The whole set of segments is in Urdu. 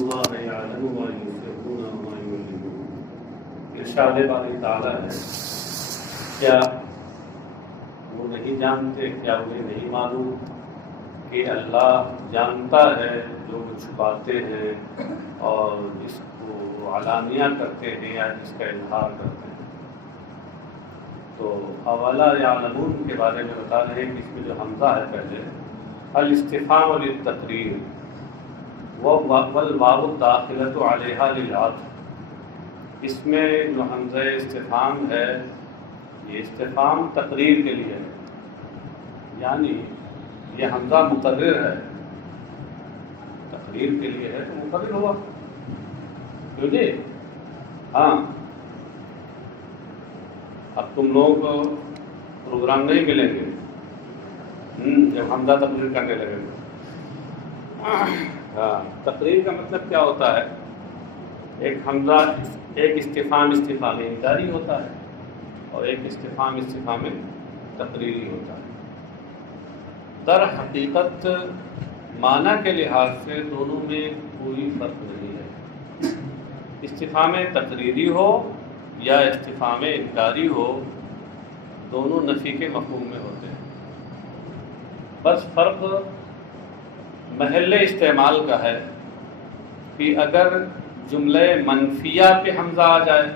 اللہ یعلم ما یسرون وما یعلنون. ارشاد باری تعالیٰ ہے، کیا وہ نہیں جانتے، کیا انہیں نہیں معلوم کہ اللہ جانتا ہے جو وہ چھپاتے ہیں اور جس کو علانیہ کرتے ہیں یا جس کا اظہار کرتے ہیں. تو اولا یعلمون کے بارے میں بتا رہے ہیں کہ اس میں جو حمزہ ہے پہلے الاستفہام للتقریر والواو الداخلۃ علیہا للعطف. اس میں جو حمزہ استفہام ہے یہ استفہام تقریر کے لیے ہے، یعنی یہ حمزہ مقرر ہے، تقریر کے لیے ہے تو مقرر ہوا. کیوں جی؟ ہاں، اب تم لوگ پروگرام نہیں ملیں گے جب حمزہ تقریر کرنے لگے گا. ہاں، تقریر کا مطلب کیا ہوتا ہے؟ ایک حمزہ، ایک استفہام انکاری ہوتا ہے اور ایک استفہام تقریری ہوتا ہے. در حقیقت معنی کے لحاظ سے دونوں میں کوئی فرق نہیں ہے. استفہام تقریری ہو یا استفہام انکاری ہو، دونوں نفی کے مفہوم میں ہوتے ہیں. بس فرق محل استعمال کا ہے کہ اگر جملہ منفیہ پہ حمزہ آ جائے،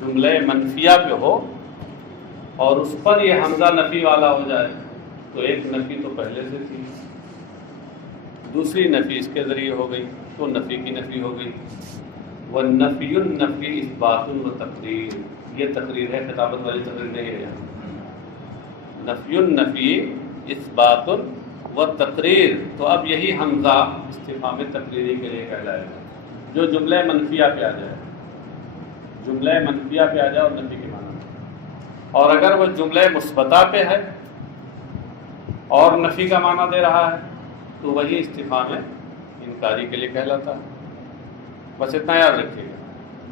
جملہ منفیہ پہ ہو اور اس پر یہ حمزہ نفی والا ہو جائے تو ایک نفی تو پہلے سے تھی، دوسری نفی اس کے ذریعے ہو گئی تو نفی کی نفی ہو گئی. والنفی النفی اثبات و تقریر، یہ تقریر ہے، خطابت والی تقریر نہیں ہے. نفی النفی اثبات و تقریر، تو اب یہی حمزہ استفہام تقریری کے لیے کہلائے گا جو جملہ منفیہ پہ آ جائے، جملہ منفیہ پہ آ جائے اور نفی کے معنی. اور اگر وہ جملہ مثبتہ پہ ہے اور نفی کا معنی دے رہا ہے تو وہی استفہام انکاری کے لیے کہلاتا ہے. بس اتنا یاد رکھیے گا،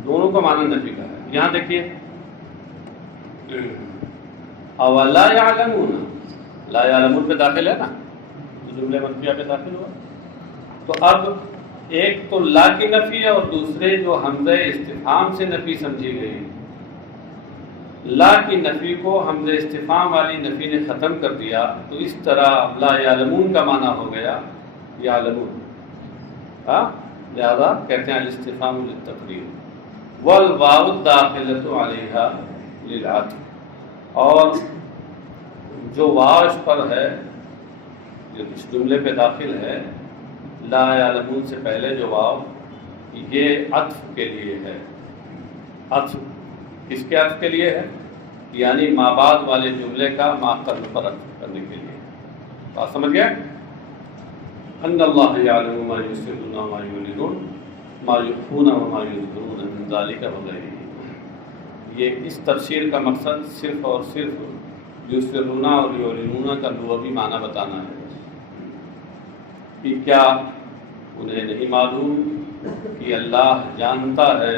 دونوں کا معنی نفی کا ہے. یہاں دیکھیے اولا یعلمون، لا یعلمون پہ داخل ہے نا، جملے منفیہ پہ داخل ہوا. تو اب ایک تو لا کی نفی ہے اور دوسرے جو حمزہ استفہام سے نفی سمجھی گئی. لا کی نفی کو حمزہ استفہام والی نفی نے ختم کر دیا تو اس طرح لا یعلمون کا معنی ہو گیا یعلمون. لہذا کہتے ہیں الاستفہام للتقریر. والواو الداخلۃ علیہا للعطف، اور جو واو اس پر ہے جو اس جملے پہ داخل ہے لا یعلمون سے پہلے جو واو، یہ عطف کے لیے ہے. عطف کس کے عطف کے لیے ہے؟ یعنی ما بعد والے جملے کا ما قبل پر عطف کرنے کے لیے. بات سمجھ گیا؟ ان اللہ یعلم ما یسرون وما یعلنون ما یخفون وما یظہرون من ذلک وغیرہ. یہ اس تفسیر کا مقصد صرف اور صرف یسرون اور یعلنون کا لغوی معنی بتانا ہے کہ کیا انہیں نہیں معلوم کہ اللہ جانتا ہے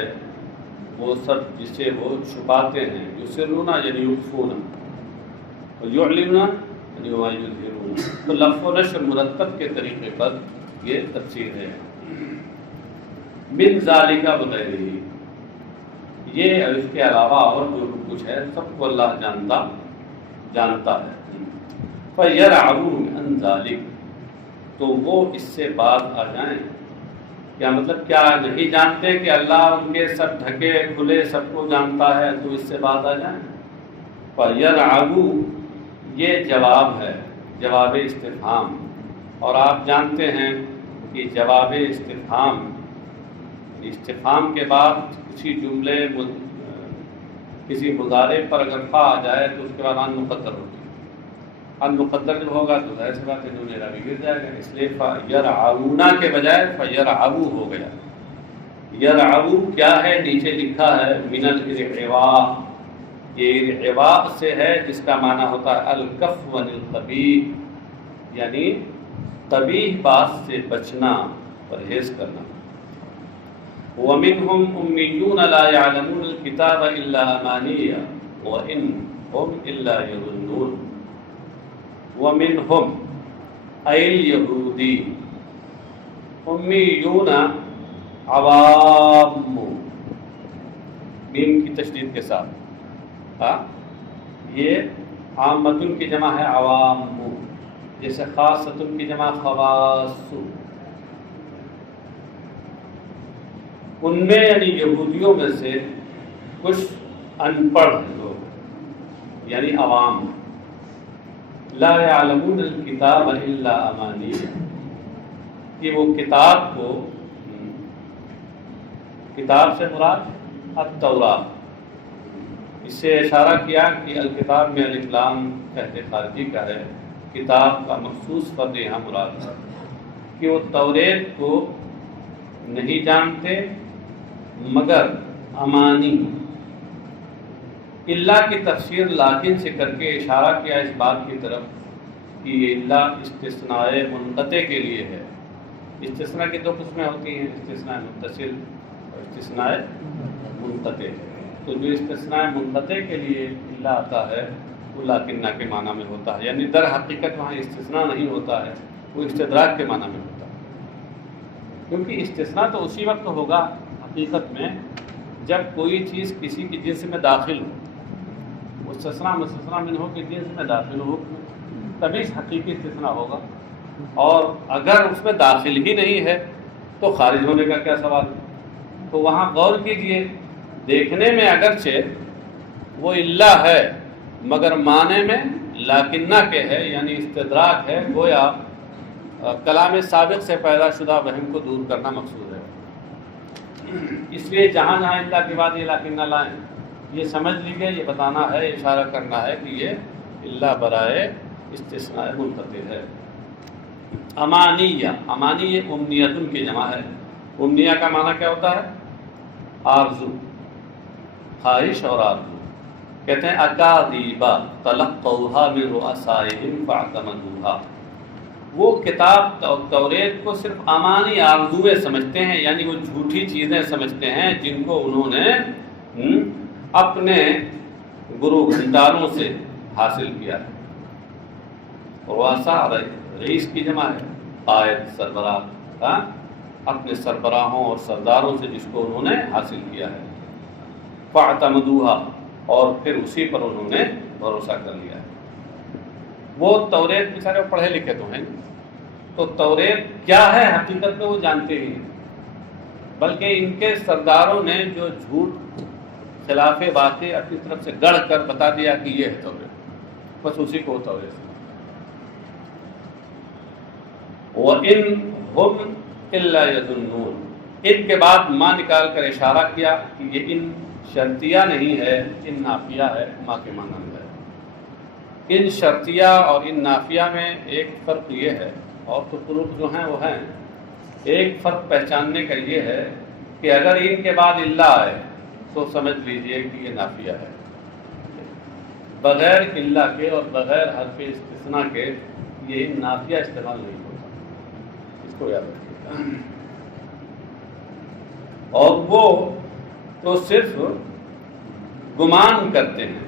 وہ سب جسے وہ چھپاتے ہیں. یسرون یعنی یخفون اور یعلنون یعنی وما یظہرون. تو لفظ و نشر مرتب کے طریقے پر یہ تفسیر ہے. من ذالک وغیرہ، یہ اور اس کے علاوہ اور جو کچھ ہے سب کو اللہ جانتا ہے. فَيَرْعَبُوا عَنْ ذَلِكَ، تو وہ اس سے باز آ جائیں. کیا مطلب؟ کیا نہیں جانتے کہ اللہ ان کے سب ڈھکے کھلے سب کو جانتا ہے تو اس سے باز آ جائیں. فَيَرْعَبُوا یہ جواب ہے، جواب استفہام. اور آپ جانتے ہیں کہ جواب استفہام کے بعد کسی جملے کسی مضارع پر اگر فا آ جائے تو اس کے بعد ان مقدر ہوگی. ان مقدر جب ہوگا تو ظاہر سی بات ہے نون اعرابی گر جائے گا. اس لیے فَيَرْعَبُونَ کے بجائے فَيَرْعَبُوا ہو گیا. یرعبو کیا ہے؟ نیچے لکھا ہے من الارعواء، یہ ارعواء سے ہے جس کا معنی ہوتا ہے الکف عن القبیح، یعنی قبیح بات سے بچنا، پرہیز کرنا. وَمِنْهُمْ أُمِّيُّونَ لَا يَعْلَمُونَ الْكِتَابَ إِلَّا أَمَانِيَّ وَإِنْ هُمْ إِلَّا يَظُنُّونَ. وَمِنْهُمْ أَيْ الْيَهُودِ، امیون عوام، میم کی تشدید کے ساتھ، یہ عامتن کی جمع ہے عوام، جیسے خاصتن کی جمع خواص، ان میں یعنی یہودیوں میں سے کچھ ان پڑھ لوگ یعنی عوام، لا یعلمون الکتاب الا امانی، کہ وہ کتاب کو، کتاب سے مراد التوراۃ، اس سے اشارہ کیا کہ الکتاب میں الف لام قحط خارجی کا ہے، کتاب کا مخصوص فرد یہاں مراد ہے، کہ وہ توریت کو نہیں جانتے مگر امانی، اللہ کی تفسیر لیکن سے کر کے اشارہ کیا اس بات کی طرف کہ یہ اللہ استثناء منقطع کے لیے ہے۔ استثناء کی دو قسمیں ہوتی ہیں، استثناء متصل اور استثناء منقطع۔ تو جو استثناء منقطع کے لیے اللہ آتا ہے وہ لاکنہ کے معنی میں ہوتا ہے، یعنی در حقیقت وہاں استثناء نہیں ہوتا ہے، وہ استدراک کے معنی میں ہوتا ہے، کیونکہ استثناء تو اسی وقت ہوگا حقیقت میں جب کوئی چیز کسی کی جنس میں داخل ہو، مستثنیٰ منہ کے جنس میں داخل ہو تبھی حقیقی استثناء ہوگا، اور اگر اس میں داخل ہی نہیں ہے تو خارج ہونے کا کیا سوال ہے؟ تو وہاں غور کیجئے، دیکھنے میں اگرچہ وہ اللہ ہے مگر معنی میں لاکنہ کے ہے، یعنی استدراک ہے، گویا کلام سابق سے پیدا شدہ وہم کو دور کرنا مقصود ہے۔ اس لیے جہاں جہاں اللہ کے بعد یہ لاکنہ لائیں، یہ سمجھ لیجیے، یہ بتانا ہے، اشارہ کرنا ہے کہ یہ اللہ برائے استثناء منقطع ہے۔ امانیہ، امانی یہ امنیتن کی جمع ہے۔ امنیہ کا معنی کیا ہوتا ہے؟ آرزو، خواہش اور آرزو۔ کہتے ہیں اکاذیبا تلقوها من رؤسائهم فاعتمدوها، وہ کتاب توریت کو صرف امانی آرزویں سمجھتے ہیں، یعنی وہ جھوٹی چیزیں سمجھتے ہیں جن کو انہوں نے اپنے گرو گھنٹالوں سے حاصل کیا ہے۔ رؤساء رئیس کی جمع ہے، قائد، سربراہ، اپنے سربراہوں اور سرداروں سے جس کو انہوں نے حاصل کیا ہے۔ فاعتمدوها، اور پھر اسی پر انہوں نے بھروسہ کر لیا ہے۔ وہ توریت بیچارے پڑھے لکھے تو ہیں، تو توریت کیا ہے حقیقت میں وہ جانتے ہی ہیں، بلکہ ان کے سرداروں نے جو جھوٹ خلاف واقع اپنی طرف سے گڑھ کر بتا دیا کہ یہ ہے توریت، بس اسی کو توریت سمجھتے۔ وَإِنْ هُمْ إِلَّا يَظُنُّونَ، ان کے بعد ماں نکال کر اشارہ کیا کہ یہ ان شرطیہ نہیں ہے، ان نافیہ ہے، ماں کے مانند ہے۔ ان شرطیہ اور ان نافیہ میں ایک فرق یہ ہے، اور تو فروق جو ہیں وہ ہیں، ایک فرق پہچاننے کا یہ ہے کہ اگر ان کے بعد اللہ آئے تو سمجھ لیجئے کہ یہ نافیہ ہے، بغیر اللہ کے اور بغیر حرف استثناء کے یہ نافیہ استعمال نہیں ہوتا، اس کو یاد رکھیے۔ اور وہ تو صرف گمان کرتے ہیں،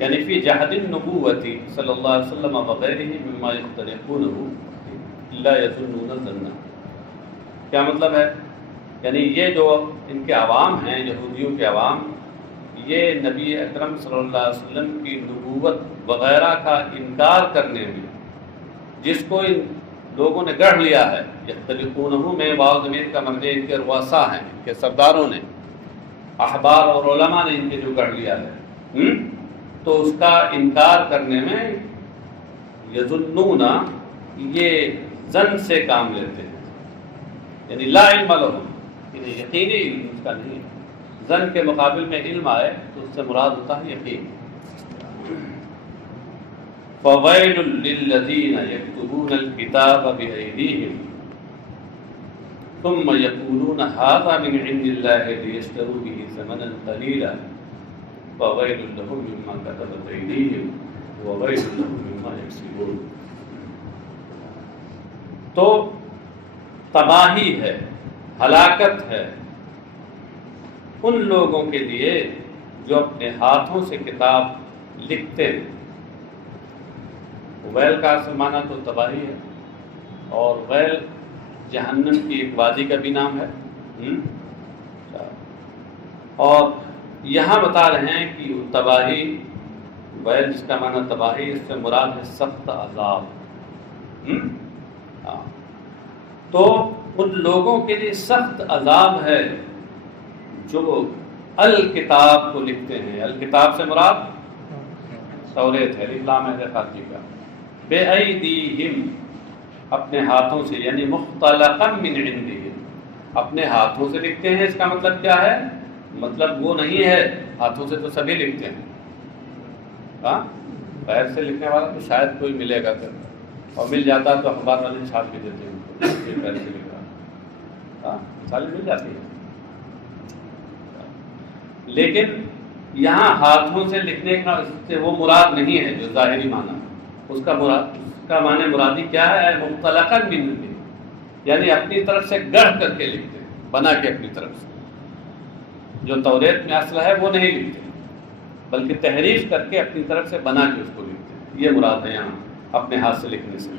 یعنی فی جہد النبوۃ صلی اللہ علیہ وسلم وغیرہ مما یختلفونہ لا یظنون ظنا۔ کیا مطلب ہے؟ یعنی یہ جو ان کے عوام ہیں، یہودیوں کے عوام، یہ نبی اکرم صلی اللہ علیہ وسلم کی نبوت وغیرہ کا انکار کرنے میں جس کو ان لوگوں نے گڑھ لیا ہے، یختلفونہ میں واو ضمیر کا مرجع ان کے رؤساء ہیں، ان کے سرداروں نے، احبار اور علماء نے ان کے جو گڑھ لیا ہے، تو اس کا انکار کرنے میں یظنون، یہ ظن سے کام لیتے ہیں، یعنی لا علم لہم، انہیں یقینی علم اس کا نہیں ہے۔ ظن کے مقابل میں علم آئے تو اس سے مراد ہوتا ہے یقین۔ فویل للذین یکتبون الکتاب بأیدیہم ثم یقولون ھذا من عند اللہ لیشتروا بہ ثمنا قلیلا فویل لہم مما کتبت ایدیہم وویل لہم مما یکسبون۔ تو تباہی ہے، ہلاکت ہے ان لوگوں کے لیے جو اپنے ہاتھوں سے کتاب لکھتے ہیں۔ ویل کا اصل معنی تو تباہی ہے، اور ویل جہنم کی ایک وادی کا بھی نام ہے. اور یہاں بتا رہے ہیں کہ تباہی ویل جس کا معنی تباہی، اس سے مراد ہے سخت عذاب. تو ان لوگوں کے لیے سخت عذاب ہے جو الکتاب کو لکھتے ہیں. الکتاب سے مراد توریت ہے، اسلام ہے خاطی کا. بے ایدیہم اپنے ہاتھوں سے، یعنی مختلقا من عندہم اپنے ہاتھوں سے لکھتے ہیں. اس کا مطلب کیا ہے؟ مطلب وہ نہیں ہے ہاتھوں سے تو سبھی لکھتے ہیں. ہاں پیر سے لکھنے والا تو شاید کوئی ملے گا کر، اور مل جاتا تو اخبار والے چھاپ کے دیتے ہیں یہ پیر سے لکھا. ہاں مثالیں مل جاتی ہیں. لیکن یہاں ہاتھوں سے لکھنے کا سے وہ مراد نہیں ہے جو ظاہری معنی. اس کا معنی مرادی کیا ہے؟ مختلقاً من عندہم، یعنی اپنی طرف سے گڑھ کر کے لکھتے ہیں، بنا کے اپنی طرف سے. جو توریت میں اصل ہے وہ نہیں لکھتے، بلکہ تحریف کر کے اپنی طرف سے بنا کے اس کو لکھتے ہیں. یہ مراد ہے یہاں اپنے ہاتھ سے لکھنے سے.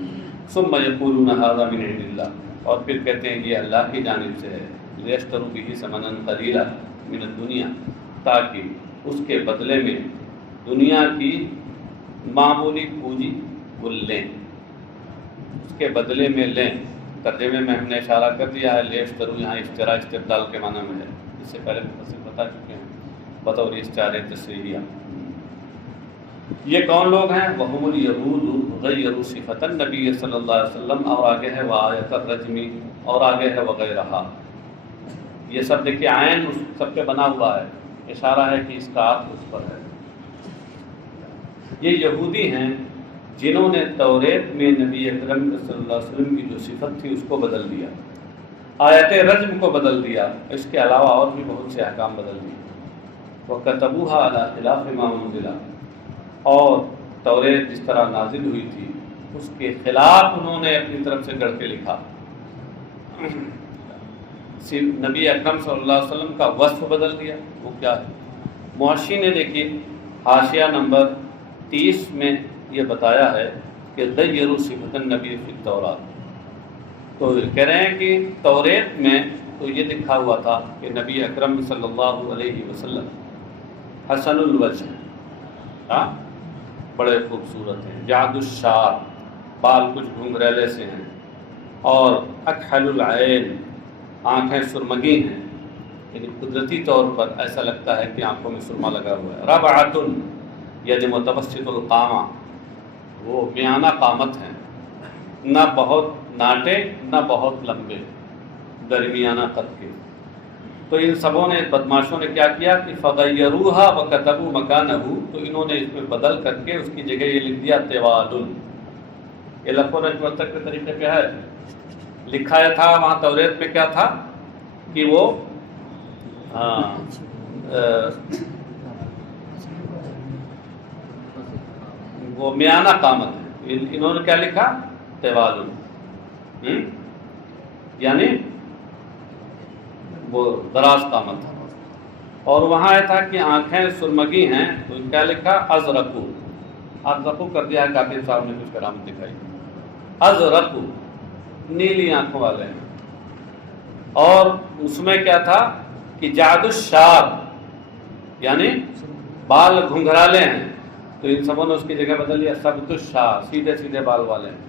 ثم یقولون ھذا من عند اللہ، اور پھر کہتے ہیں یہ اللہ کی جانب سے ہے. لیشتروا بہ ثمنا قلیلا من الدنیا، تاکہ اس کے بدلے میں دنیا کی معمولی پونجی وہ لیں، اس کے بدلے میں لیں. ترجمے میں ہم نے اشارہ کر دیا ہے. لیشتروا یہاں اشترا استبدال کے معنی میں ہے، اس سے پہلے مفسر بتا چکے ہیں بطور استعارہ تصریحیہ. یہ کون لوگ ہیں؟ وہم الیہود غیروا صفۃ النبی صلی اللہ علیہ وسلم، اور آگے ہے وآیۃ الرجم، اور آگے ہے وغیرہ. یہ سب دیکھیے عین اس سب پہ بنا ہوا ہے، اشارہ ہے کہ اس کا عطف اس پر ہے. یہ یہودی ہیں جنہوں نے توریت میں نبی اکرم صلی اللہ علیہ وسلم کی جو صفت تھی اس کو بدل دیا، آیت رجم کو بدل دیا، اس کے علاوہ اور بھی بہت سے احکام بدل دیے. وَكَتَبُوهَا عَلَى خِلَافِ مَا أُنزِلَ، اور توریت جس طرح نازل ہوئی تھی اس کے خلاف انہوں نے اپنی طرف سے گڑھ کے لکھا. نبی اکرم صلی اللہ علیہ وسلم کا وصف بدل دیا. وہ کیا ہے؟ معاشی نے دیکھیے حاشیہ نمبر 30 میں یہ بتایا ہے کہ غیروا صفۃ النبی فی التوراۃ. تو کہہ رہے ہیں کہ توریت میں تو یہ لکھا ہوا تھا کہ نبی اکرم صلی اللہ علیہ وسلم حسن الوجہ، بڑے خوبصورت ہیں. جعد الشعر، بال کچھ گھنگریلے سے ہیں. اور اکحل العین، آنکھیں سرمگی ہیں، یعنی قدرتی طور پر ایسا لگتا ہے کہ آنکھوں میں سرما لگا ہوا ہے. ربعۃ، یعنی متوسط القامہ، وہ میانہ قامت ہیں، نہ بہت ناٹے نہ بہت لمبے، درمیانہ قد کے. تو ان سبوں نے بدماشوں نے کیا کیا کہ فغیروها وکتبوا مکانہ، تو انہوں نے اس میں بدل کر کے اس کی جگہ یہ لکھ دیا طوال. یہ لفظ و نشر تک کے طریقے پہ ہے. لکھا تھا وہاں توریت میں کیا تھا کہ وہ میانہ قامت ہے. انہوں نے کیا لکھا؟ طوال، یعنی وہ دراز قامت ہے. اور وہاں یہ تھا کہ آنکھیں سرمگی ہیں، تو کیا لکھا؟ ازرقو. ازرقو کر دیا، کاتب صاحب نے کچھ کرامت دکھائی. ازرقو نیلی آنکھوں والے ہیں. اور اس میں کیا تھا کہ جعد الشعر، یعنی بال گھنگرالے ہیں، تو ان سبوں نے اس کی جگہ بدل لیا سبط الشعر، سیدھے سیدھے بال والے ہیں.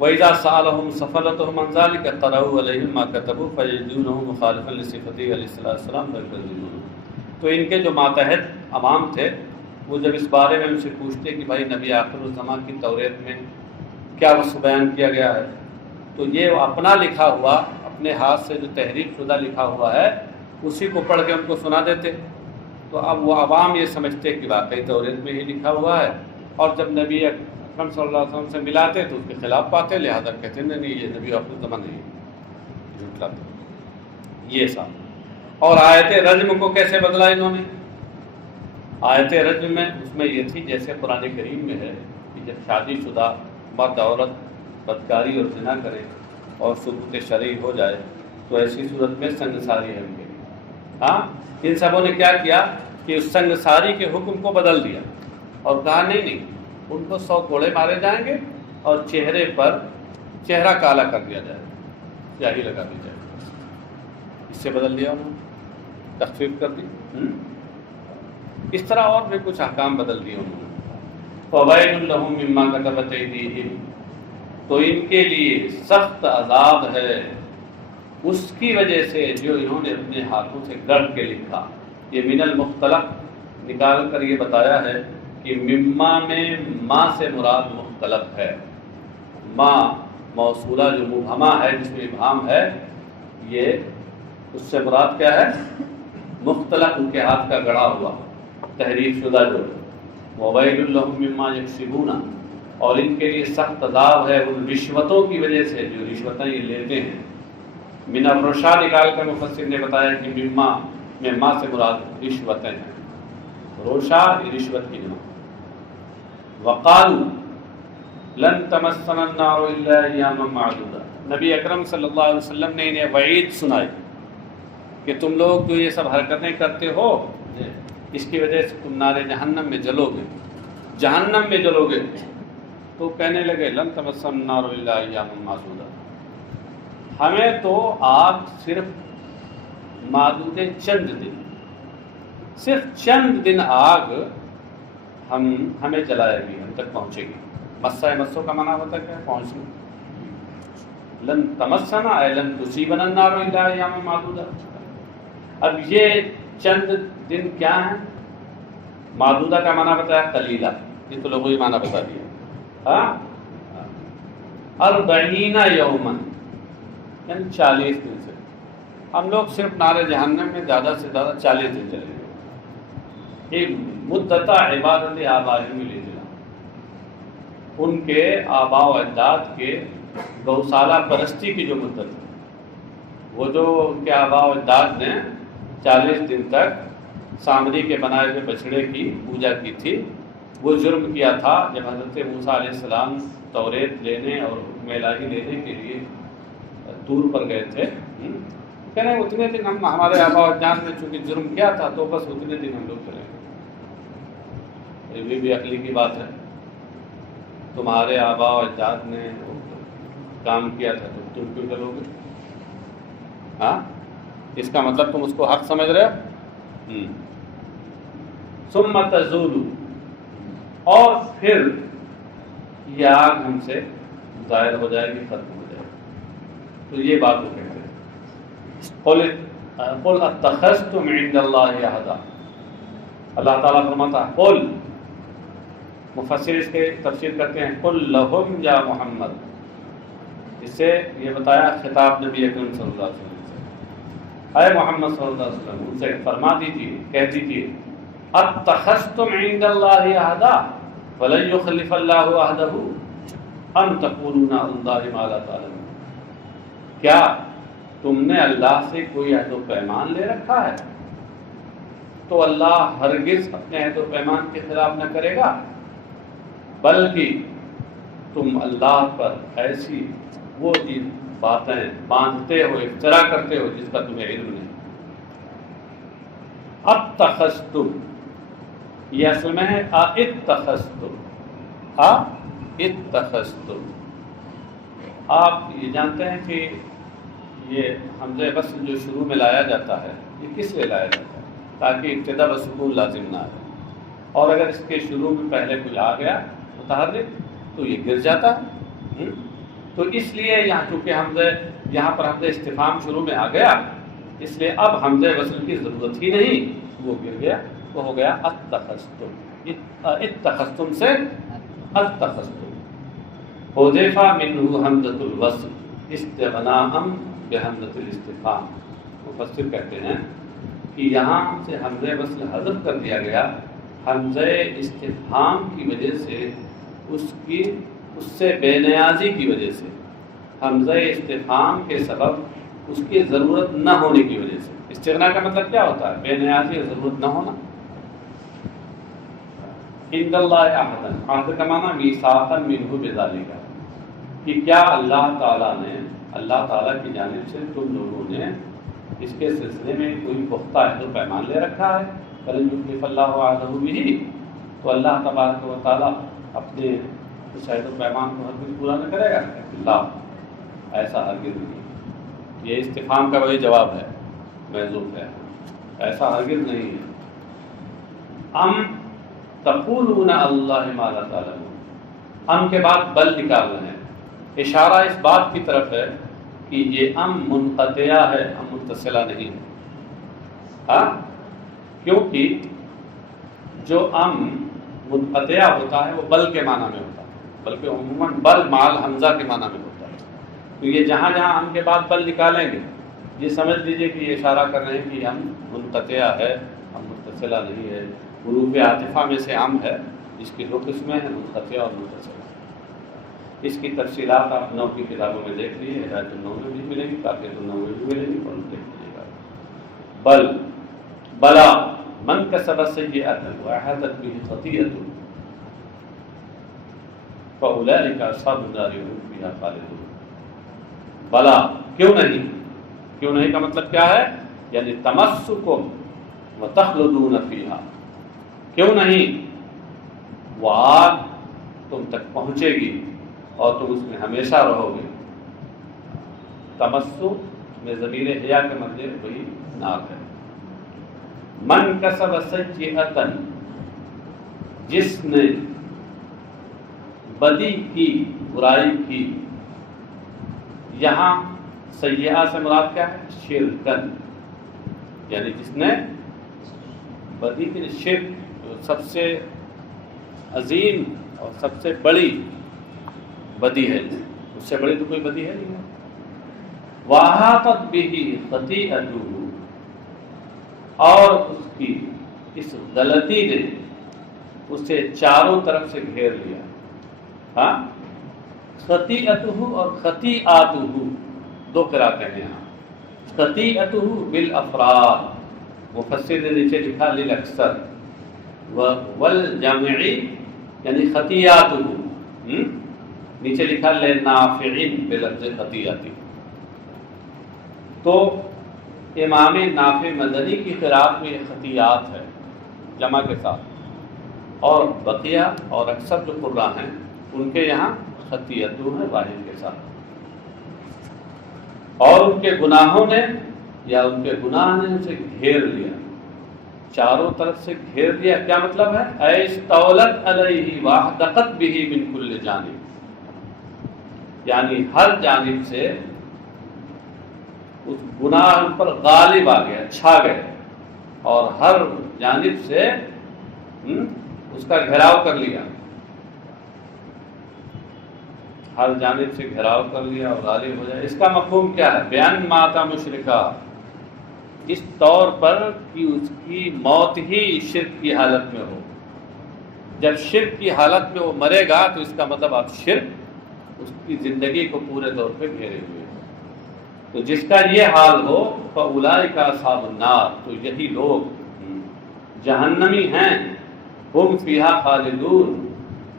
وَإِذَا سَأَلَهُمْ سَفَلَتُهُمْ عَنْ ذَلِكَ اطَّلَعُوا عَلَيْهِمْ مَا كَتَبُوا فَيَجِدُونَهُ مُخَالِفًا لِصِفَتِهِ عَلَيْهِ السَّلَامُ فَيُكَذِّبُونَهُ. تو ان کے جو ماتحت عوام تھے وہ جب اس بارے میں ان سے پوچھتے کہ بھائی نبی آخر الزمان کی توریت میں کیا وصف بیان کیا گیا ہے، تو یہ اپنا لکھا ہوا، اپنے ہاتھ سے جو تحریف شدہ لکھا ہوا ہے اسی کو پڑھ کے ان کو سنا دیتے. تو اب وہ عوام یہ سمجھتے کہ واقعی توریت میں ہی لکھا ہوا ہے، اور جب نبی اکرم صلی اللہ علیہ وسلم سے ملاتے تو اس کے خلاف پاتے، لہذا کہتے ہیں نہیں یہ نبی آخر الزمان نہیں، جھٹلاتے. یہ سب. اور آیت رجم کو کیسے بدلا انہوں نے؟ آیت رجم میں اس میں یہ تھی جیسے قرآن کریم میں ہے کہ جب شادی شدہ مرد عورت بدکاری اور زنا کرے اور ثبوت شرعی ہو جائے تو ایسی صورت میں سنگساری ہے ان کے لیے. ہاں ان سبوں نے کیا کیا کہ اس سنگساری کے حکم کو بدل دیا اور کہا نہیں ان کو 100 کوڑے مارے جائیں گے اور چہرے پر چہرہ کالا کر دیا جائے، سیاہی لگا دی جائے، اس سے بدل دیا انہوں نے، تخفیف کر دی۔ اس طرح اور بھی کچھ احکام بدل دیے انہوں نے۔ فَوَيْلٌ لَهُم مِّمَّا كَتَبَتْ أَيْدِيهِمْ، تو ان کے لیے سخت عذاب ہے اس کی وجہ سے جو انہوں نے اپنے ہاتھوں سے گڑھ کے لکھا۔ یہ من المختلف نکال کر یہ بتایا ہے کہ مما میں ما سے مراد مختلف ہے، ما موصولہ جو مبہمہ ہے جس میں ابہام ہے، یہ اس سے مراد کیا ہے؟ مختلف، ان کے ہاتھ کا گڑھا ہوا تحریف شدہ جو وَوَيْلٌ لَهُم مِّمَّا يَكْسِبُونَ، اور ان کے لیے سخت عذاب ہے ان رشوتوں کی وجہ سے جو رشوتیں یہ لیتے ہیں۔ من الرشا نکال کر مفسر نے بتایا کہ مما میں ما سے مراد رشوتیں ہیں، روشا یہ رشوت کی جمع۔ وقالوا لن تمسنا النار الا ایاما معدودا، نبی اکرم صلی اللہ علیہ وسلم نے انہیں وعید سنائی کہ تم لوگ جو یہ سب حرکتیں کرتے ہو اس کی وجہ سے تم نار جہنم میں جلو گے، جہنم میں جلو گے۔ تو کہنے لگے لن تمسنا النار الا ایاما معدودا، ہمیں تو آگ صرف معدود چند دن، صرف چند دن آگ ہمیں جلائے گی، ہم تک پہنچے گی۔ مسا مسو کا معنی ہوتا ہے کیا؟ پہنچنا۔ لن تمسنا اے لن تصیبنا النار الا ایاما معدودا، اب یہ چند دن کیا ہیں؟ معدودہ کا معنی بتایا قلیلہ، یہ تو لوگوں یہ معنی بتا دیا۔ 40 یوما یعنی 40 دن سے، ہم لوگ صرف نار جہنم میں زیادہ سے زیادہ 40 دن چلیں گے۔ ایک مدت عبادت آبائہم الاجلام، ان کے آباء و اجداد کے گوسالہ پرستی کی جو مدت ہے، وہ جو ان کے آباء و اجداد نے 40 دن تک سامری کے بنائے ہوئے بچڑے کی پوجا کی تھی، وہ جرم کیا تھا جب حضرت موسیٰ علیہ السلام توریت لینے اور حکم الہی لینے کے لیے دور پر گئے تھے۔ کہہ رہے ہیں اتنے دن ہمارے آباء و اجداد نے چونکہ جرم کیا تھا تو بس اتنے دن ہم لوگ چلیں گے۔ یہ بھی عقلی کی بات ہے، تمہارے آباء و اجداد نے کام کیا تھا تو تم کیوں چلو گے؟ ہاں، اس کا مطلب تم اس کو حق سمجھ رہے ہو۔ ثم تزول، اور پھر یہ آگ ہم سے ظاہر ہو جائے گی، ختم ہو جائے گی۔ تو یہ بات وہ کہتے ہیں قل اتخذتم عند اللہ عہدا، اللہ تعالیٰ فرماتا ہے قل، مفسر اس کے تفسیر کرتے ہیں قل لہم یا محمد، اس سے یہ بتایا خطاب نبی اکرم صلی اللہ علیہ وسلم سے، اے محمد صلی اللہ علیہ وسلم ان سے فرما دیجیے، کہہ دیجیے اتخذتم عند اللہ عہدا فلن یخلف اللہ عہدہ ام تقولون علی اللہ ما لا تعلمون، کیا تم نے اللہ سے کوئی عہد و پیمان لے رکھا ہے تو اللہ ہرگز اپنے عہد و پیمان کے خلاف نہ کرے گا، بلکہ تم اللہ پر ایسی وہ باتیں باندھتے ہو، افترا کرتے ہو جس کا تمہیں علم نہیں۔ اتخذتم یہ اصل میں ہے اتخذتم، اتخذتم۔ آپ یہ جانتے ہیں کہ یہ حمزہ وصل جو شروع میں لایا جاتا ہے یہ کس لیے لایا جاتا ہے؟ تاکہ ابتدا و سکون لازم نہ آئے، اور اگر اس کے شروع میں پہلے کچھ آ گیا متحرک تو یہ گر جاتا ہے۔ تو اس لیے یہاں چونکہ حمزہ یہاں پر حمزہ استفہام شروع میں آ گیا، اس لیے اب حمزہ وصل کی ضرورت ہی نہیں، وہ گر گیا، وہ ہو گیا اتخذتم، اتخذتم سے اتخذتم۔ حذف منہ حمزۃ الوصل استغناء بحمزۃ الاستفہام، مفسر کہتے ہیں کہ یہاں سے حمزہ وصل حذف کر دیا گیا حمزہ استفہام کی وجہ سے، اس سے بے نیازی کی وجہ سے، حمزہ استفہام کے سبب اس کی ضرورت نہ ہونے کی وجہ سے۔ استغنا کا مطلب کیا ہوتا ہے؟ بے نیازی اور ضرورت نہ ہونا۔ عند اللہ عہدا، عہد کا معنی میثاقا منہ بذالک، کہ کیا اللہ تعالیٰ نے، اللہ تعالیٰ کی جانب سے تم لوگوں نے اس کے سلسلے میں کوئی پختہ عہد و پیمان لے رکھا ہے؟ فلن یخلف اللہ عہدہ بہ، تو اللہ تبارک و تعالیٰ اپنے اس عہد و پیمان کو ہرگز پورا نہ کرے گا؟ لا، ایسا ہرگز نہیں۔ یہ استفہام کا وہی جواب ہے، محذوف ہے، ایسا ہرگز نہیں ہے۔ ام تقولون اللہ ما لا تعلمون، ام کے بعد بل نکال رہے ہیں، اشارہ اس بات کی طرف ہے کہ یہ ام منقطعہ ہے، ام متصلہ نہیں ہے۔ ہاں، کیونکہ جو ام منقطعہ ہوتا ہے وہ بل کے معنی میں ہوتا ہے، بلکہ عموماً بل مال حمزہ کے معنی میں ہوتا ہے۔ تو یہ جہاں جہاں ام کے بعد بل نکالیں گے یہ سمجھ لیجئے کہ یہ اشارہ کر رہے ہیں کہ ام منقطعہ ہے، ام متصلہ نہیں ہے۔ حروف عاطفہ میں سے ام ہے، اس کی دو قسمیں ہیں، منقطعہ اور متصلہ۔ اس کی تفصیلات آپ نحو کی کتابوں میں دیکھ لیجیے، ہدایت النحو میں بھی ملیں گی، قافیۃ النحو میں بھی ملیں گی، اور دیکھ لیجیے گا۔ بل، بلا، من کسب سیئۃ وأحاطت به خطیئۃ فأولئک اصحاب النار هم فیہا خالدون۔ بلا، کیوں نہیں؟ کیوں نہیں کا مطلب کیا ہے؟ یعنی تمسکم وتخلدون فیہا، کیوں نہیں؟ وہ آگ تم تک پہنچے گی اور تم اس میں ہمیشہ رہو گے۔ تمسک میں ضمیر حیا کے مرجع وہی نار ہے۔ من کسب سیئۃ، جس نے بدی کی، برائی کی، یہاں سیئہ سے مراد کیا ہے؟ شرکن، یعنی جس نے بدی کی، شرک جو سب سے عظیم اور سب سے بڑی بدی ہے، اس سے بڑی تو کوئی بدی ہے نہیں۔ وَأَحَاطَتْ بِهِ خَطِیئَتُهُ، اور اس کی اس غلطی نے اسے چاروں طرف سے گھیر لیا۔ ہاں، خطیئتہ اور خطیئاتہ دو قراءتیں ہیں یہاں۔ خطیئتہ بالافراد، مفسر نے نیچے لکھا للاکثر، والجمعی یعنی خطیئاتہ، نیچے لکھا لنافعین بلفظ خطیئاتی۔ تو امام نافع مدنی کی قراءت میں یہ خطیئات ہے جمع کے ساتھ، اور بقیہ اور اکثر جو قراء ہیں ان کے یہاں خطیئتو ہے واحد کے ساتھ۔ اور ان کے گناہوں نے یا ان کے گناہ نے اسے گھیر لیا، چاروں طرف سے گھیر لیا۔ کیا مطلب ہے؟ استولت علیہ واحدقت به من کل جانب، یعنی ہر جانب سے اس گناہ پر غالب آ گیا، چھا گئے، اور ہر جانب سے اس کا گھیراؤ کر لیا، ہر جانب سے گھیراؤ کر لیا اور غالب ہو جائے۔ اس کا مفہوم کیا ہے؟ بیان ماتا مشرکہ، اس طور پر کہ اس کی موت ہی شرک کی حالت میں ہو۔ جب شرک کی حالت میں وہ مرے گا تو اس کا مطلب اب شرک اس کی زندگی کو پورے طور پہ گھیرے ہوئے۔ تو جس کا یہ حال ہو فَأُولَئِکَ أَصْحَابُ النَّارِ، تو یہی لوگ جہنمی ہیں، ہم فیہا خالدون،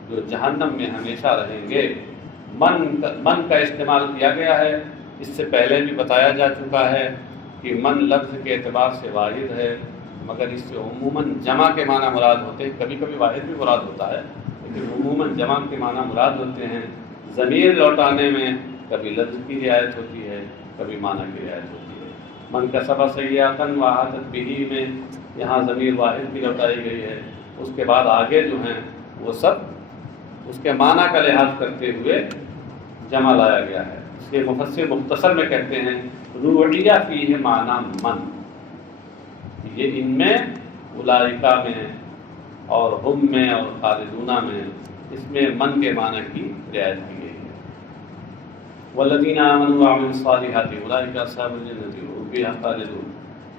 جو جہنم میں ہمیشہ رہیں گے۔ من کا استعمال کیا گیا ہے، اس سے پہلے بھی بتایا جا چکا ہے کہ من لفظ کے اعتبار سے واحد ہے، مگر اس سے عموماً جمع کے معنی مراد ہوتے ہیں، کبھی کبھی واحد بھی مراد ہوتا ہے، لیکن عموماً جمع کے معنی مراد ہوتے ہیں۔ ضمیر لوٹانے میں کبھی لفظ کی رعایت ہوتی ہے، کبھی معنی کی رعایت ہوتی ہے۔ من کسب سیئۃ وأحاطت بہ میں یہاں ضمیر واحد کی لوٹائی گئی ہے، اس کے بعد آگے جو ہیں وہ سب اس کے معنی کا لحاظ کرتے ہوئے جمع لایا گیا ہے۔ اس لیے مفسر مختصر میں کہتے ہیں روعیہ فیہ معنی من، یہ ان میں اولئکہ میں اور ہم میں اور خالدونہ میں اس میں من کے معنی کی رعایت کی گئی ہے۔ والذین آمنوا وعملوا الصالحات اولئک اصحاب الجنۃ هم فیہا خالدون،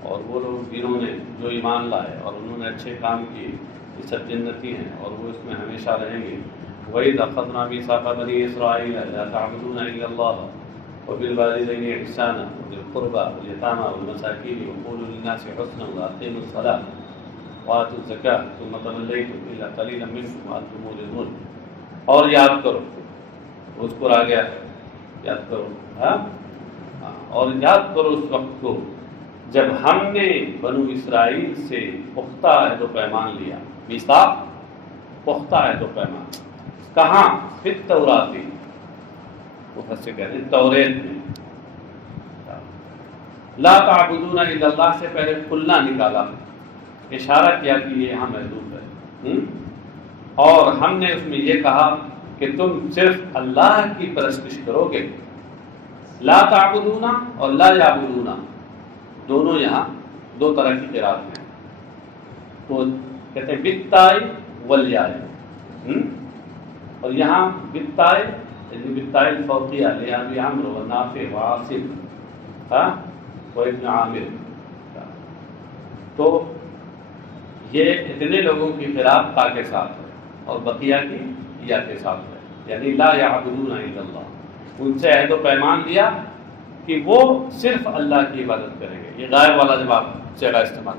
اور وہ لوگ جنہوں نے جو ایمان لائے اور انہوں نے اچھے کام کیے یہ سب جنتی ہیں اور وہ اس میں ہمیشہ رہیں گے۔ وَإِذْ أَخَذْنَا مِيثَاقَ بَنِي إِسْرَائِيلَ لَا تَعْبُدُونَ إِلَّا اللَّهَ وَبِالْوَالِدَيْنِ إِحْسَانًا وَذِي الْقُرْبَى وَالْيَتَامَى وَالْمَسَاكِينِ وَقُولُوا لِلنَّاسِ حُسْنًا وَأَقِيمُوا الصَّلَاةَ وَآتُوا الزَّكَاةَ ثُمَّ تَوَلَّيْتُمْ إِلَّا قَلِيلًا مِنكُمْ وَأَنْتُمْ مُعْرِضُونَ۔ اور یاد کرو، اذکر آ گیا ہے، یاد کرو، ہاں، اور یاد کرو اس وقت کو جب ہم نے بنو اسرائیل سے پختہ عہد و پیمان لیا۔ میثاق پختہ عہد و پیمان، کہاں؟ فی التوراتی، مفسر کہتے ہیں توریت میں. لا تعبدون الا اللہ سے پہلے قلنا نکالا، اشارہ کیا کہ یہ یہاں محدود ہے. اور ہم نے اس میں یہ کہا کہ تم صرف اللہ کی پرستش کرو گے. لا تعبدون اور لا یعبدون دونوں یہاں دو طرح کی قرات ہیں. تو کہتے ہیں بالتاء والیاء، اور یہاں بالتاء یعنی بالتاء الفوقیہ لابی عمرو ونافع وعاصم وابن عامر. تو یہ اتنے لوگوں کی قرات تا کے ساتھ ہے اور بقیہ کی یا کے ساتھ ہے، یعنی لا یعبدون الا اللہ. ان سے عہد و پیمان لیا کہ وہ صرف اللہ کی عبادت کریں گے. یہ غائب والا جواب چہرہ استعمال.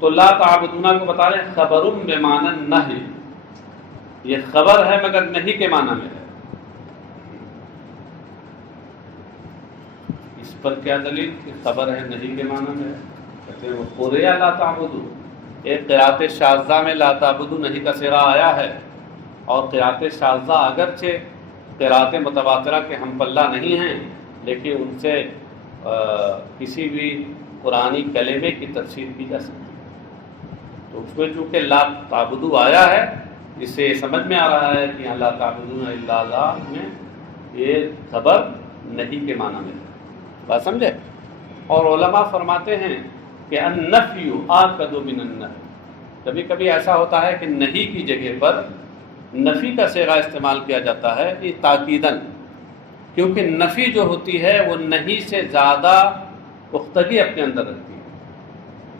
تو لا تعبدون کو بتا رہے خبر بمعنی النہی، یہ خبر ہے مگر نہیں کے معنی میں ہے. اس پر کیا دلیل کہ خبر ہے نہیں کے معنی میں ہے؟ کہتے ہیں وہ قرئ لا تعبدو، ایک قرات شاذہ میں لا تعبدو نہیں کا صیغہ آیا ہے، اور قرات شاذہ اگرچہ قرات متواترہ کے ہم پلہ نہیں ہیں لیکن ان سے کسی بھی قرآنی کلمے کی تفسیر کی جا سکتی ہے. تو اس میں چونکہ لا تعبدو آیا ہے، اس سے یہ سمجھ میں آ رہا ہے کہ اللہ تعبدون الا اللہ میں یہ خبر نہیں کے معنی میں ہے. بات سمجھے؟ اور علماء فرماتے ہیں کہ النفی آکد من النفی، کبھی کبھی ایسا ہوتا ہے کہ نہیں کی جگہ پر نفی کا صیغہ استعمال کیا جاتا ہے یہ تاکیداً، کیونکہ نفی جو ہوتی ہے وہ نہیں سے زیادہ پختگی اپنے اندر رکھتی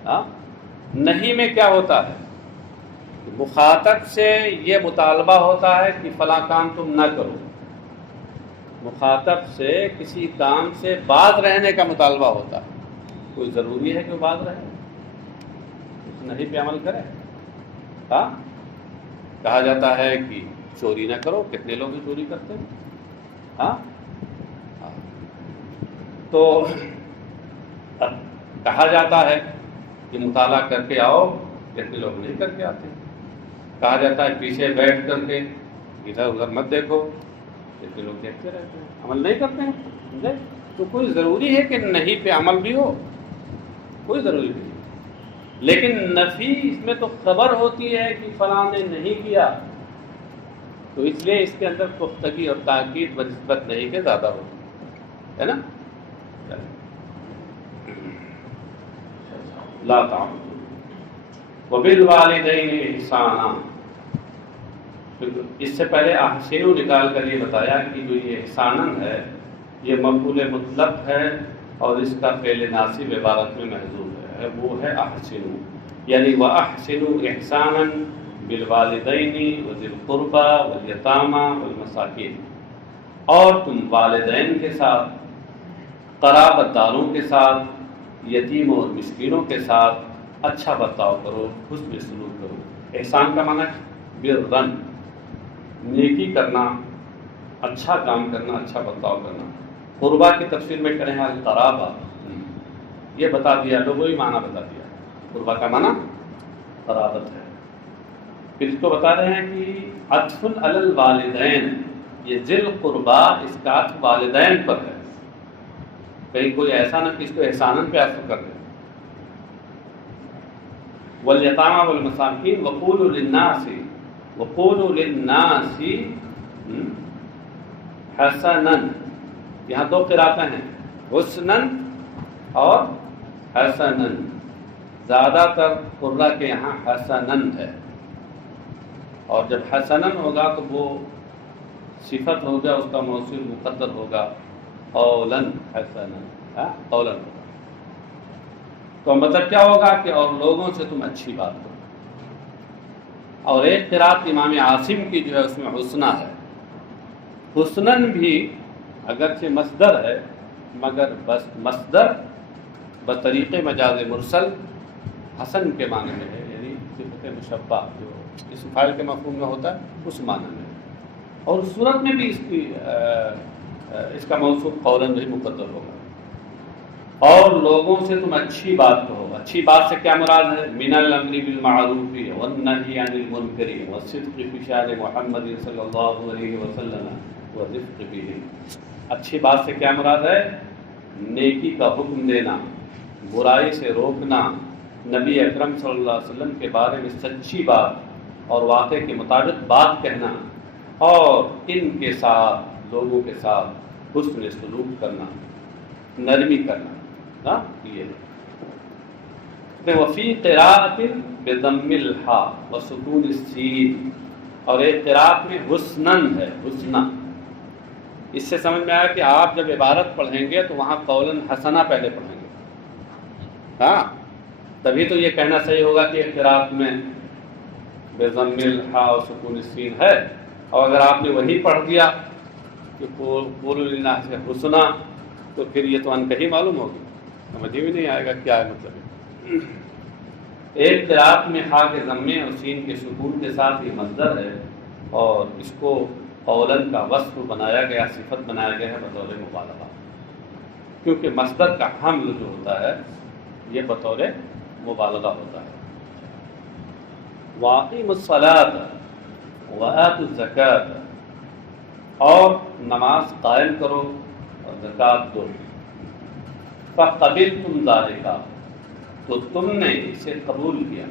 ہے. نہیں میں کیا ہوتا ہے؟ مخاطب سے یہ مطالبہ ہوتا ہے کہ فلاں کام تم نہ کرو. مخاطب سے کسی کام سے باز رہنے کا مطالبہ ہوتا ہے. کوئی ضروری ہے کہ وہ باز رہے؟ اس نہیں پہ عمل کرے. کہا جاتا ہے کہ چوری نہ کرو، کتنے لوگ چوری کرتے ہیں. تو کہا جاتا ہے کہ مطالعہ کر کے آؤ، کتنے لوگ نہیں کر کے آتے. کہا جاتا ہے پیچھے بیٹھ کر کے ادھر ادھر مت دیکھو، کتنے لوگ دیکھتے رہتے ہیں، عمل نہیں کرتے ہیں. تو کوئی ضروری ہے کہ نہیں پہ عمل بھی ہو؟ کوئی ضروری نہیں. لیکن نفی اس میں تو خبر ہوتی ہے کہ فلاں نے نہیں کیا، تو اس لیے اس کے اندر پختگی اور تاکید بنسبت نہیں کے زیادہ ہوتی ہے نا. لا تعبدوا وبالوالدین احسانا، اس سے پہلے احسنوا نکال کر یہ بتایا کہ جو یہ احسانن ہے یہ مفعول مطلق ہے اور اس کا فعل ناصب عبارت میں محذوف ہے، وہ ہے احسنوا، یعنی واحسنوا احسانا بالوالدین وذی القربى والیتامى والمساکین، اور تم والدین کے ساتھ، قرابت داروں کے ساتھ، یتیموں اور مسکینوں کے ساتھ اچھا برتاؤ کرو، حسن سلوک کرو. احسان کا معنی برن، نیکی کرنا، اچھا کام کرنا، اچھا برتاؤ کرنا. قربا کی تفسیر میں کریں القرابہ، یہ بتا دیا، لغوی معنی بتا دیا. قربا کا معنی قرابت ہے. پھر اس کو بتا رہے ہیں کہ عطف علی الوالدین، یہ ذی القربا اس کا عطف والدین پر ہے. کہیں کوئی ایسا نہ کہ اس کو احساناً پہ عطف کر دے. والیتامى والمساکین وقولوا للناس، وقولوا للناس حسنا، یہاں دو قراتیں ہیں، حسنا اور حسنا. زیادہ تر قرہ کے یہاں حسنا ہے، اور جب حسنا ہوگا تو وہ صفت ہوگا، اس کا موصول مقدر ہوگا قولا حسنا، قولا ہوگا. تو مطلب کیا ہوگا کہ اور لوگوں سے تم اچھی بات کرو. اور ایک قرات امام عاصم کی جو ہے اس میں حسنہ ہے. حسنن بھی اگرچہ مصدر ہے مگر بس مصدر بطریق مجاز مرسل حسن کے معنی میں ہے، یعنی صفت مشبہ جو اس فاعل کے مفہوم میں ہوتا ہے اس معنی میں. اور صورت میں بھی اس کا موصوف قولاً بھی مقدر ہوگا. اور لوگوں سے تم اچھی بات کہو. اچھی بات سے کیا مراد ہے؟ من الامر بالمعروف والنہی عن المنکر والصدق فی شأن محمد صلی اللہ علیہ وسلم والرفق بہ. اچھی بات سے کیا مراد ہے؟ نیکی کا حکم دینا، برائی سے روکنا، نبی اکرم صلی اللہ علیہ وسلم کے بارے میں سچی بات اور واقعے کے مطابق بات کہنا، اور ان کے ساتھ لوگوں کے ساتھ حسن سلوک کرنا، نرمی کرنا. ہاں یہ وفی قراءۃ بضم الحاء وسکون السین، اور ایک قراءت میں حسنن ہے، حسنہ. اس سے سمجھ میں آیا کہ آپ جب عبارت پڑھیں گے تو وہاں قولاً حسنہ پہلے پڑھیں گے. ہاں تبھی تو یہ کہنا صحیح ہوگا کہ ایک قراءت میں بضم الحاء وسکون السین ہے. اور اگر آپ نے وہی پڑھ دیا کہ قولوا للناس حسنہ تو پھر یہ تو انکہی معلوم ہوگی، سمجھ بھی نہیں آئے گا کیا ہے مطلب. ایک قراءت میں ہا کے ضمے اور سین کے سکون کے ساتھ یہ مصدر ہے، اور اس کو قولاً کا وصف بنایا گیا، صفت بنایا گیا ہے بطور مبالغہ، کیونکہ مصدر کا حمل جو ہوتا ہے یہ بطور مبالغہ ہوتا ہے. وَأَقِیمُوا الصَّلَاةَ وَآتُوا الزَّکَاةَ، اور نماز قائم کرو اور زکوٰۃ دو. فَقَبِلْتُمْ ذَلِکَ، تو تم نے اسے قبول کیا.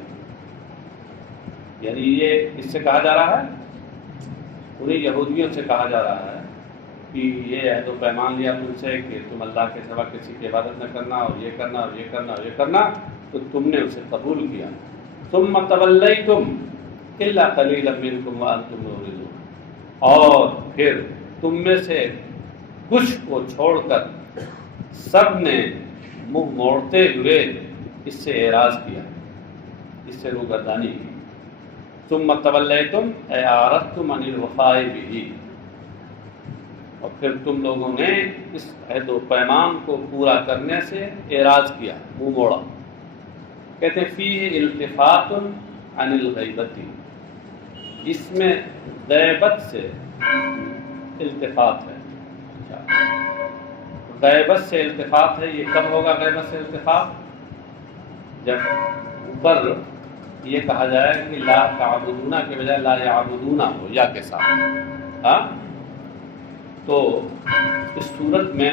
یعنی یہ اس سے کہا جا رہا ہے، انہیں یہودیوں سے کہا جا رہا ہے کہ یہ عہد و پیمان لیا تم سے کہ تم اللہ کے سوا کسی کی عبادت نہ کرنا، اور یہ کرنا اور یہ کرنا اور یہ کرنا، تو تم نے اسے قبول کیا. ثم تولیتم الا قلیلا منکم وانتم معرضون، اور پھر تم میں سے کچھ کو چھوڑ کر سب نے منہ موڑتے ہوئے اس سے اعراض کیا، اس سے روگردانی کی. ثم تولیتم اے اعرضتم عن الوفاء بہ، اور پھر تم لوگوں نے اس عہد و پیمان کو پورا کرنے سے اعراض کیا، منہ موڑا. کہتے ہیں فیہ التفات عن الغیبت، اس میں غیبت سے التفات ہے. غیبت سے التفات ہے. یہ کب ہوگا غیبت سے التفات؟ جب اوپر یہ کہا جائے کہ لا تعبدون کے بجائے لا یعبدون ہو یا کے ساتھ. ہاں تو اس صورت میں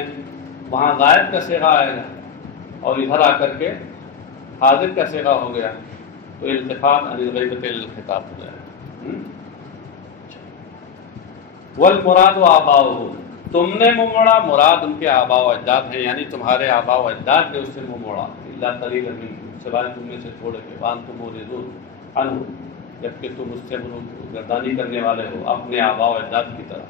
وہاں غائب کا صیغہ آئے گا اور ادھر آ کر کے حاضر کا صیغہ ہو گیا، تو التفات عن الغیبت الخطاب ہو جائے گا. والمراد آباؤہم، تم نے منہ موڑا، مراد ان کے آباء و اجداد ہیں، یعنی تمہارے آباء و اجداد نے اس سے منہ موڑا. الا قلیلا منکم، سوائے تم میں سے تھوڑے کے، وانتم معرضون عنہ، جبکہ تم اس سے گردانی کرنے والے ہو اپنے آباء و اجداد کی طرح.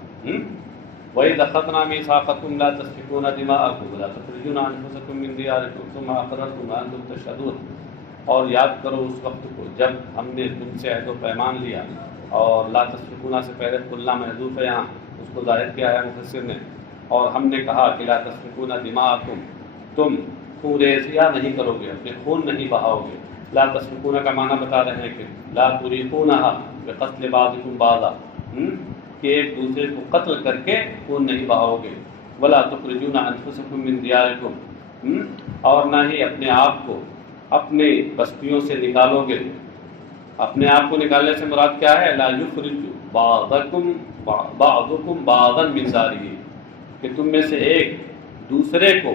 وَإِذْ أَخَذْنَا مِيثَاقَكُمْ لَا تَسْفِكُونَ دِمَاءَكُمْ وَلَا تُخْرِجُونَ أَنفُسَكُمْ مِنْ دِيَارِكُمْ ثُمَّ أَقْرَرْتُمْ وَأَنْتُمْ تَشْهَدُونَ، اور یاد کرو اس وقت کو جب ہم نے تم سے عہد و پیمان لیا، اور لا تسفکون سے پہلے قلنا محذوف ہے، یہاں اس کو ظاہر کیا ہے مفسر نے، اور ہم نے کہا کہ لا تسفکون دماءکم، تم خون ریزیاں نہیں کرو گے، اپنے خون نہیں بہاؤ گے. لا تسفکون کا معنی بتا رہے ہیں کہ لا تریقونہا بقتل بعضکم بعضا، کہ ایک دوسرے کو قتل کر کے خون نہیں بہاؤ گے. ولا تخرجون انفسکم من دیارکم، اور نہ ہی اپنے آپ کو اپنے بستیوں سے نکالو گے. اپنے آپ کو نکالنے سے مراد کیا ہے؟ لا یخرج بعضکم بعضا من دارہ، کہ تم میں سے ایک دوسرے کو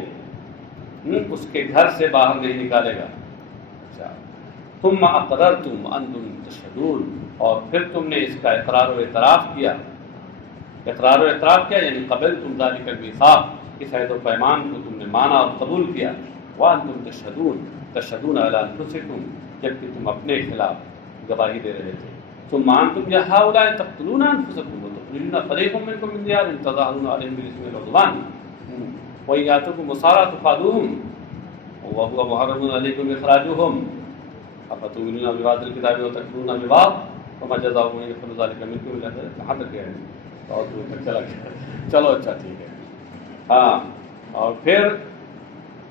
اس کے گھر سے باہر نہیں نکالے گا. ثم اقررتم وانتم تشهدون، اور پھر تم نے اس کا اقرار و اعتراف کیا. اقرار و اعتراف کیا یعنی قبلتم ذلک المیثاق، اس عہد و پیمان کو تم نے مانا اور قبول کیا. وانتم تشهدون علی انفسکم، جبکہ تم اپنے خلاف گواہی دے رہے تھے. ثم انتم هؤلاء تقتلون انفسکم وتخرجون فريقا منكم من ديارهم تظاهرون عليهم بالإثم والعدوان وإن يأتوكم أسارى تفادوهم وهو محرم عليكم إخراجهم أفتؤمنون ببعض الكتاب وتكفرون ببعض فما جزاء من يفعل ذلك منكم إلا کہاں تک ہے اور تک چلا گیا. چلو اچھا ٹھیک ہے. ہاں اور پھر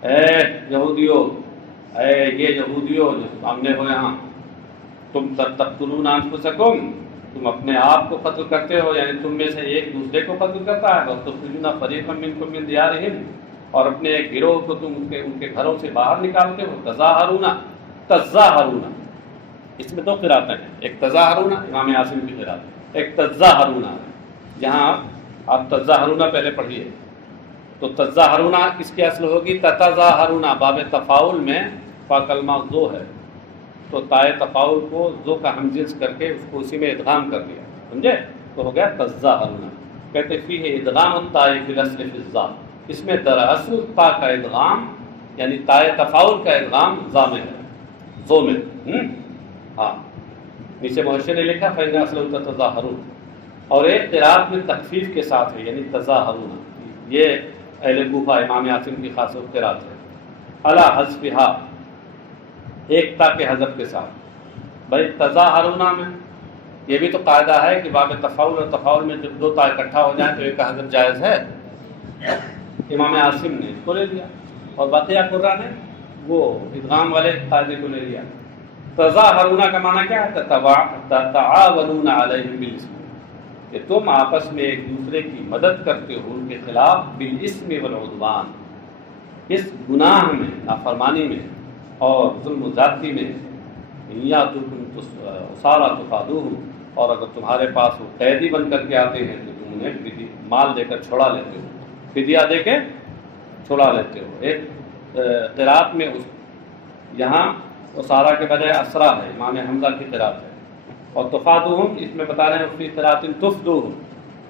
اے یہودیوں، اے یہ یہودیوں جو سامنے ہو یہاں، تم تقتلون انفسکم، تم اپنے آپ کو قتل کرتے ہو، یعنی تم میں سے ایک دوسرے کو قتل کرتا ہے. وَتُخْرِجُونَ فَرِيقًا مِنْكُمْ مِنْ دِيَارِهِمْ، اور اپنے ایک گروہ کو تم ان کے گھروں سے باہر نکالتے ہو. تظاہرون، تظاہرون، اس میں دو قراتیں ہیں، ایک تظاہرون امام عاصم کی قرات، ایک تظاہرون. جہاں آپ تظاہرون پہلے پڑھیے تو تظاہرون اس کی اصل ہوگی تتظاہرون. باب تفاعل میں فا کلمہ ذو ہے تو تائے تفاعل کو ذو کا ہم جنس کر کے اس کو اسی میں ادغام کر دیا، سمجھے؟ تو ہو گیا تظاہرون. کہتے فیہ ادغام الطاء فی الاصل فی الظا. اس میں دراصل تا کا ادغام یعنی تائے تفاعل کا ادغام ذا میں ہے، ذو میں. ہاں نیچے محشر نے لکھا فإن أصلُ تظاہرون. اور ایک قرات میں تخفیف کے ساتھ ہے یعنی تظاہرون. یہ اہل کوفہ امام عاصم کی خاص قرات ہے. علی حذفها، ایک تا کے حذف کے ساتھ. بھائی تظاہرون میں یہ بھی تو قاعدہ ہے کہ باب تفاعل اور تفاعل میں جب دو تا اکٹھا ہو جائیں تو ایک کا حذف جائز ہے. امام عاصم نے اس کو لے لیا اور بقیہ قراء نے وہ ادغام والے قاعدے کو لے لیا. تظاہرون کا معنی کیا ہے؟ تتعاونون علیہم بالاسم، کہ تم آپس میں ایک دوسرے کی مدد کرتے ہو ان کے خلاف بالاسم والعدوان، اس گناہ میں، نافرمانی میں اور ظلم و زیادتی میں. یاتوکم اسارا تفادوہم، اور اگر تمہارے پاس وہ قیدی بن کر کے آتے ہیں تو تم انہیں مال دے کر چھڑا لیتے ہو، فدیہ دے کے چھڑا لیتے ہو. ایک قرات میں یہاں اسارا کے بجائے اسرا ہے، امام حمزہ کی قرات ہے. اور تفادوہم اس میں بتا رہے ہیں فی قرات تفدوہم،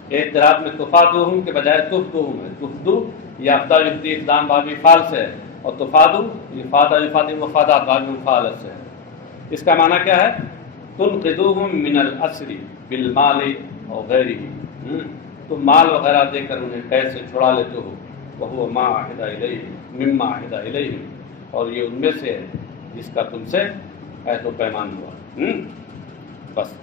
ایک قرات میں تفادوہم کے بجائے تفدوہم ہے. تفدو یہ افدا یفدی اقدام بابی فعل سے ہے، اور تفادو یہ فادا یفادی مفادات بابی مفعلت سے ہے. اس کا معنی کیا ہے؟ تنقذوہم من الاسر بالمال اور غیرہ، تم مال وغیرہ دے کر انہیں قید سے چھڑا لیتے ہو. وہو ما عہد الیہ مما عہد الیہ، اور یہ ان میں سے ہے جس کا تم سے عہد و پیمان ہوا. بس